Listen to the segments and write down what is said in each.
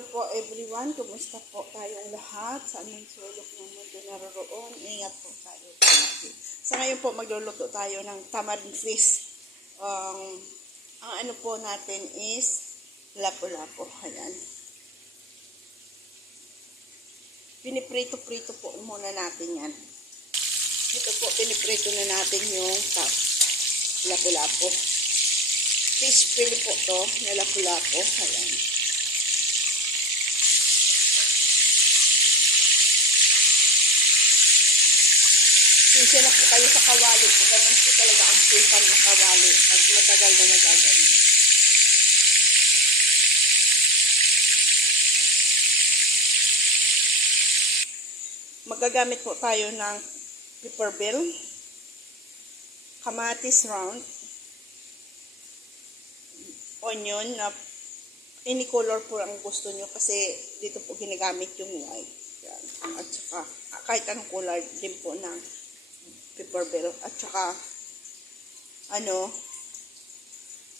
Hello po everyone, kumusta po tayong lahat sa aming sulok ng mundo naroroon. Ingat po tayo. Sa ngayon po magluluto tayo ng tamarind fish. Ang ano po natin is lapu-lapu. Ayan. Piniprito-prito po muna natin yan. Ito po, piniprito na natin yung lapu-lapu. Fish pili po to na lapu-lapu. Ayan. Sinsya na po kayo sa kawali. Ganun po talaga ang simpan ng kawali pag matagal na nagaganyan. Magagamit po tayo ng pepper bell, kamatis round, onion na any color po ang gusto nyo kasi dito po ginagamit yung white. Yan. At saka kahit anong color din po ng pepper bell. At saka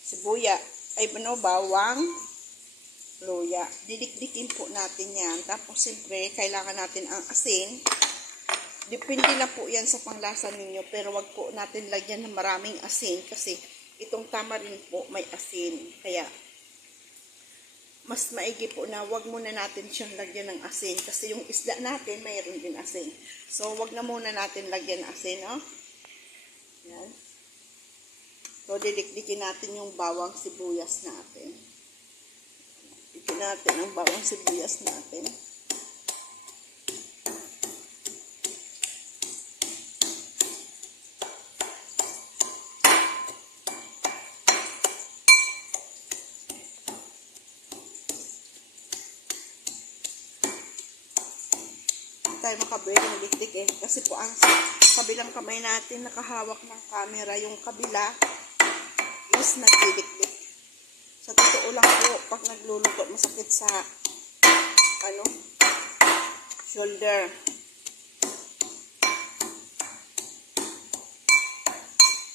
sibuya, bawang, luya. Didikdikin po natin yan. Tapos siyempre kailangan natin ang asin. Depende na po yan sa panglasa ninyo, pero wag po natin lagyan ng maraming asin kasi itong tamarind po may asin. Kaya mas maigi po na wag muna natin siyang lagyan ng asin kasi yung isda natin mayroon din asin. So wag na muna natin lagyan ng asin, no? Yan. So didikdikin natin yung bawang sibuyas natin. Dikdikin natin ang bawang sibuyas natin. Tayo makabili dikdik kasi po ang kabilang kamay natin nakahawak ng camera, yung kabila is nagdidikdik. Sa totoo lang po, pag nagluluto masakit sa shoulder.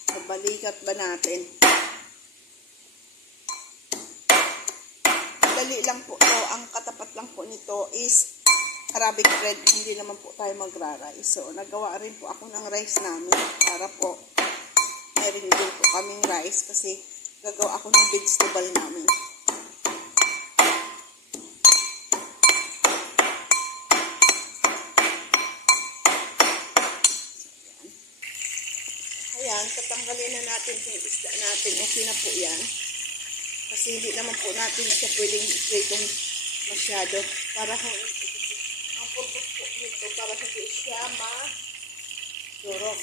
Sa balikat ba natin. Dali lang po to, ang katapat lang po nito is Arabic bread, hindi naman po tayo magra-rice. So, nagawa rin po ako ng rice namin para po meron din po kaming rice kasi gagawa ako ng vegetable namin. Ayan, tatanggalin na natin yung isda natin. Okay na po yan. Kasi hindi naman po natin siya pwedeng pritong masyado para ang purpose po nito para hindi siya ma-durog.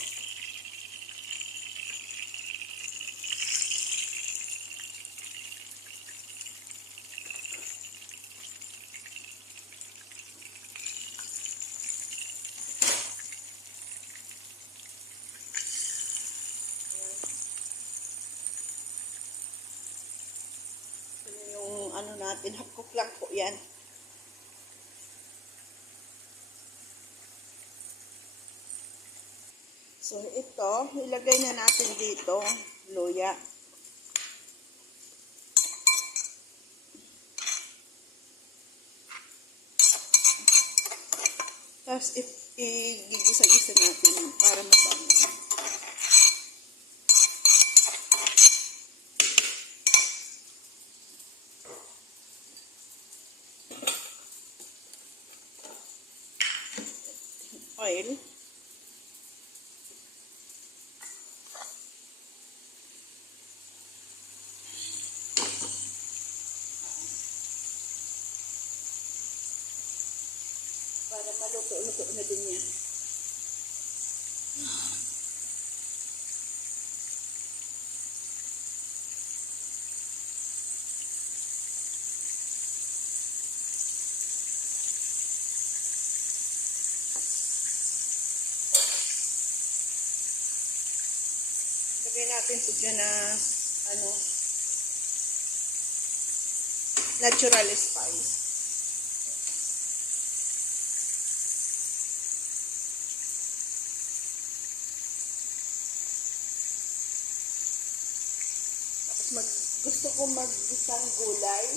Yung natin, half cook lang po yan. So, ito, ilagay na natin dito, luya. Tapos, igigisa-gisa natin yan para mabango. Oil. Para maluto-luto na din yan. Lagay natin ito dyan na natural spice. Gusto ko mag-gisang gulay.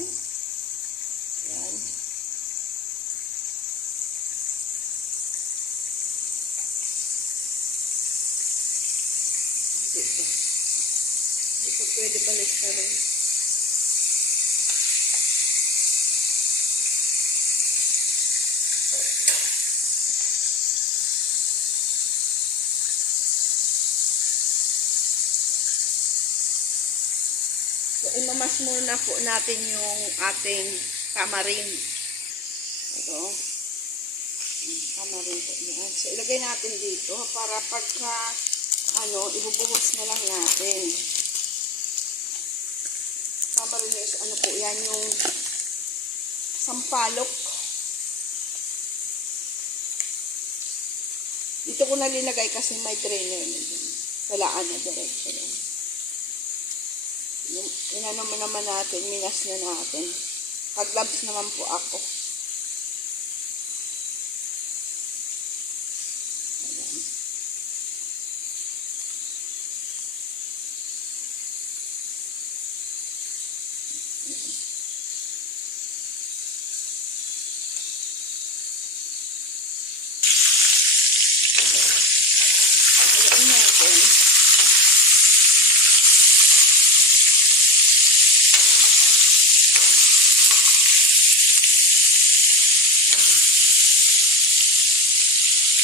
Yan. balik na rin. So, imamas muna po natin yung ating tamarin. Ito. Tamarin po yan. So, ilagay natin dito para pagka, ibubuhos na lang natin. Tamarin is, po yan, yung sampalok. Dito ko na linagay kasi may drainer na dyan. Walaan na diretso lang. Inano naman natin, minas na natin. Pag-gloves naman po ako. Ayan. Haluin natin.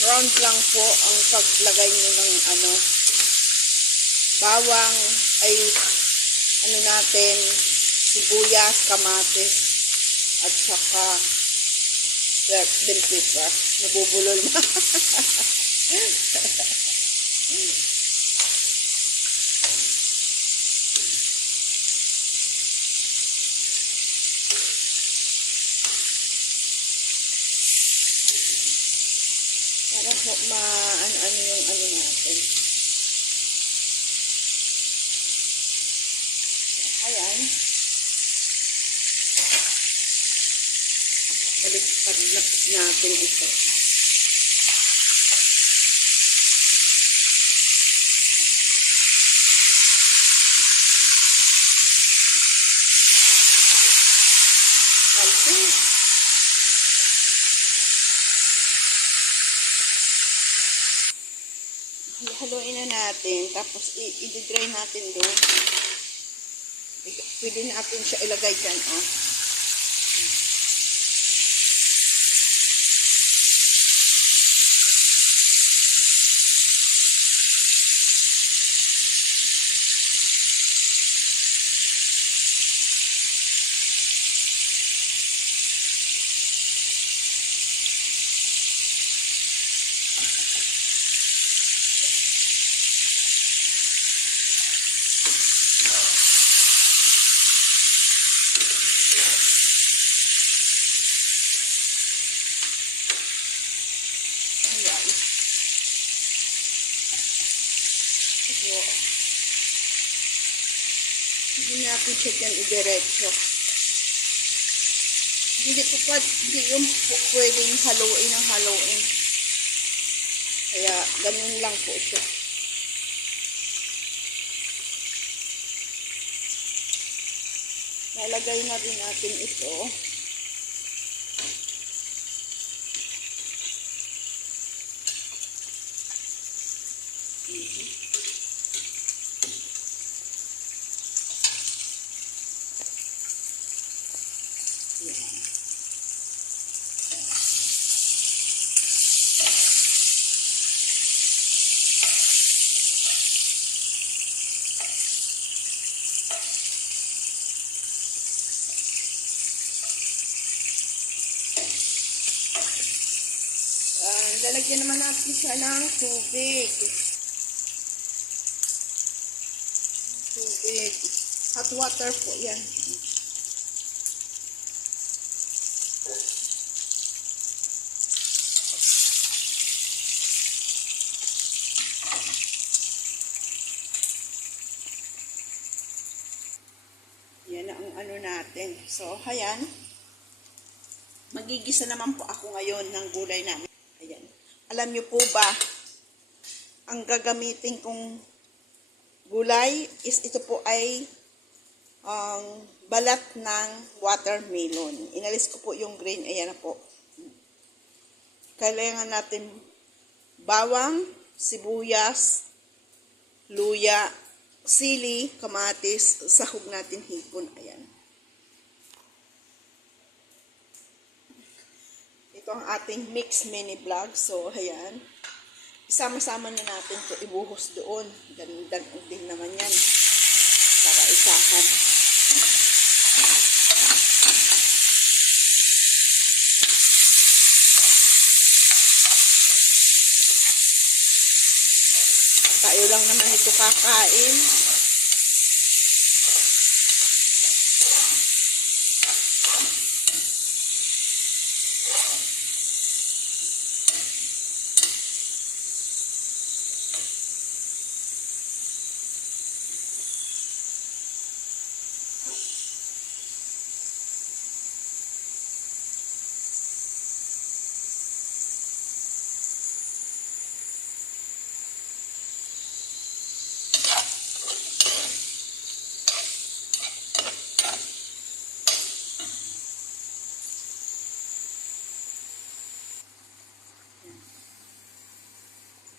Round lang po ang paglagay nyo ng bawang, ay natin, sibuyas, kamatis, at saka bell pepper. Nabubulol na. Para po ano yung natin. Ayan. Baliktad natin ito. Haluin na natin, tapos i-dry natin doon. Pwede natin siya ilagay dyan, oh. Hindi natin siya dyan idiretso. Hindi yung pwedeng haluin ng haluin. Kaya ganun lang po siya. Nalagay na rin natin ito. Lalagyan naman natin siya ng tubig. Hot water po yan. Yan ang natin. So, ayan. Magigisa naman po ako ngayon ng gulay namin. Ayan. Alam niyo po ba, ang gagamitin kong gulay is ito po ay balat ng watermelon. Inalis ko po yung green. Ayan na po. Kailangan natin bawang, sibuyas, luya, sili, kamatis, sahog natin hipon. Ayan. Ito ang ating mix mini vlog. So, ayan. Isama-sama na natin ito. Ibuhos doon. Gandan din naman yan. Para isahan. Tayo lang naman ito kakain.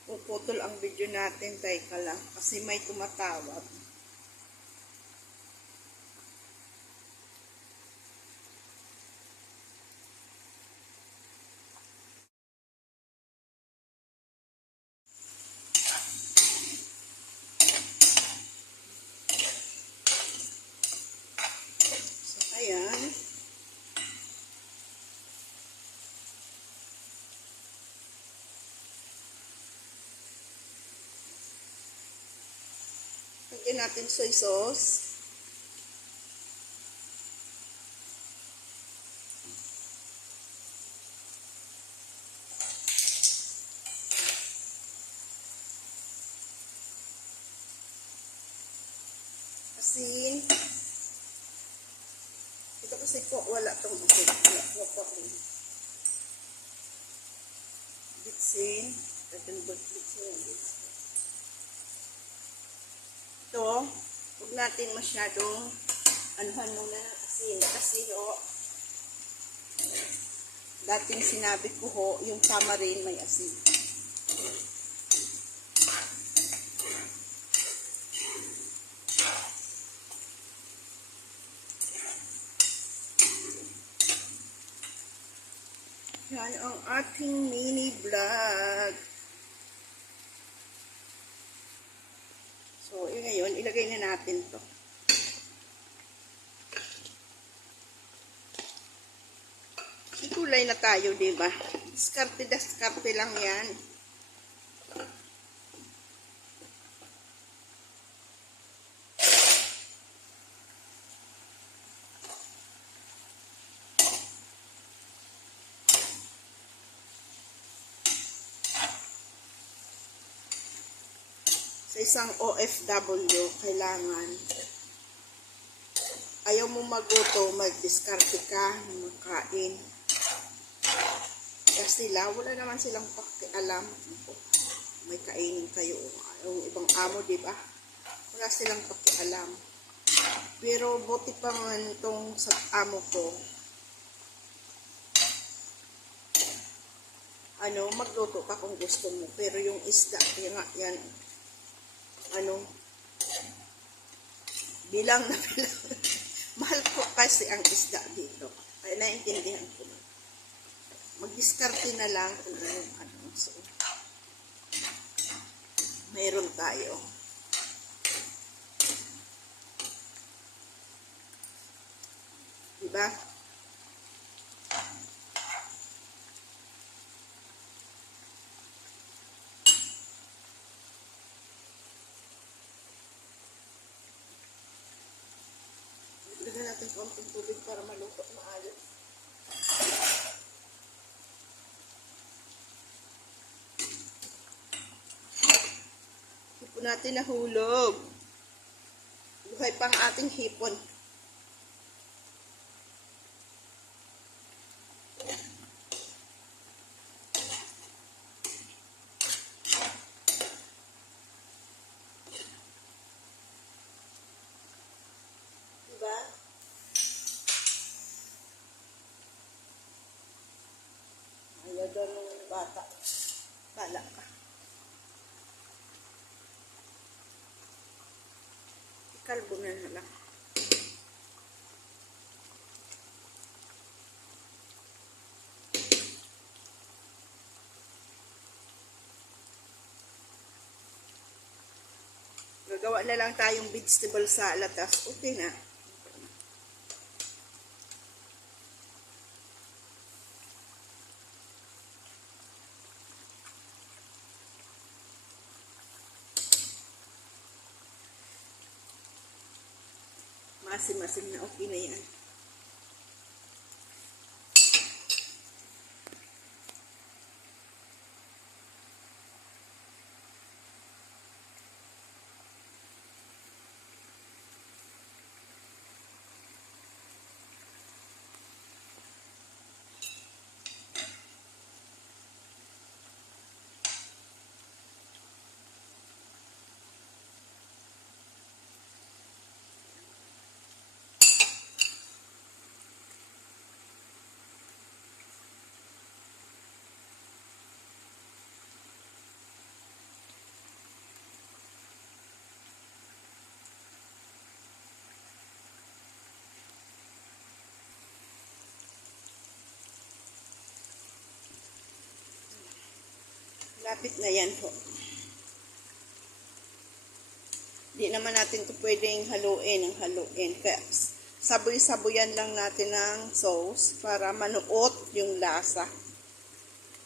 Puputol ang video natin, teka lang, kasi may tumatawag. So, ayan. Lagyan natin soy sauce. Asin. Ito kasi po, wala itong asin. Wala po. Bitsin. Ito, huwag natin masyadong anuhan muna ng asin. Kasi dating sinabi ko yung tamarin may asin. Yan ang ating mini vlog. So, ngayon, ilagay na natin to. Kulay na tayo, diba? Diskarte lang yan. Sa isang OFW, kailangan ayaw mo magluto, mag-diskarte ka, makain. Kasi wala naman silang pakialam. May kainin kayo. Yung ibang amo, diba? Wala silang pakialam. Pero buti pa nga itong sa amo ko. Magluto ka kung gusto mo. Pero yung isda, yan, bilang na bilang. Mahal ko kasi ang isda dito. Kaya naiintindihan ko na. Mag-diskarte na lang kung So, mayroon tayo. Diba? Lagyan natin konting tubig para maluto maayos. Hipon natin nahulog. Buhay pang ating hipon. Diba? Ayaw daw ng bata. Bala ka. Kalbo na lang. Gagawa na lang tayong vegetable salad. Tas okay na. Masim-masim na okay na yan. Lapit na yan po. Di naman natin ito pwedeng haluin ng haluin. Kaya saboy-saboyan lang natin ng sauce para manuot yung lasa.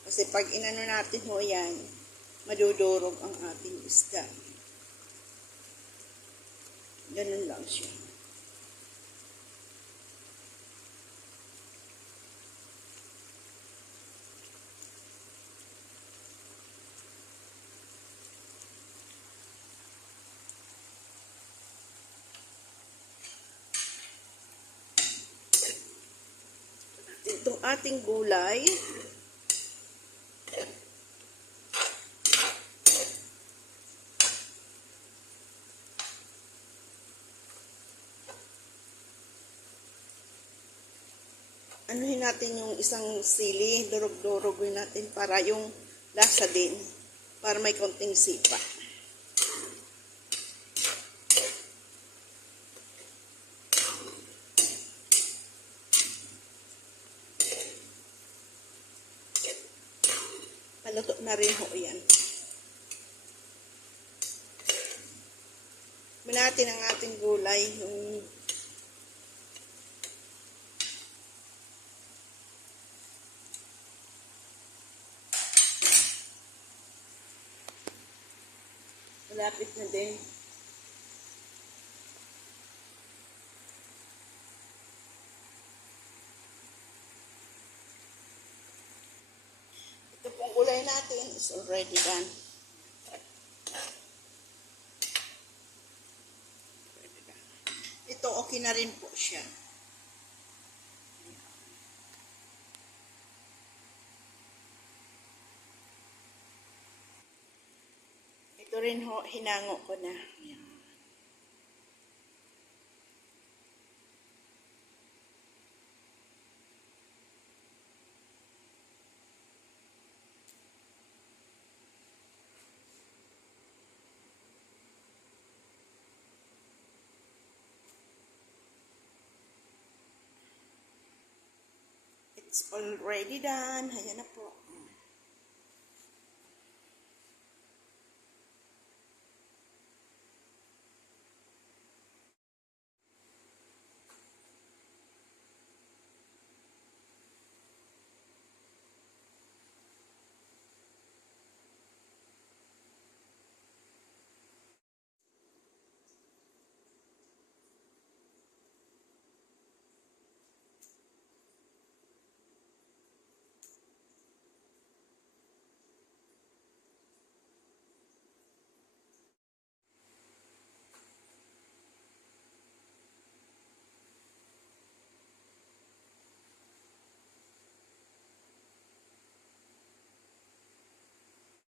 Kasi pag inano natin ho yan, madudurog ang ating isda. Ganun lang siya. Itong ating gulay, anuhin natin yung isang sili, durog-durogin natin para yung lasa din, para may konting sipa. Paluto na rin ho yan. Natin ang ating gulay, yung malapit na din. Ito pong gulay natin is already done. Ito okay na rin po siya. Ito rin ho, hinango ko na. It's already done. Ayan na po.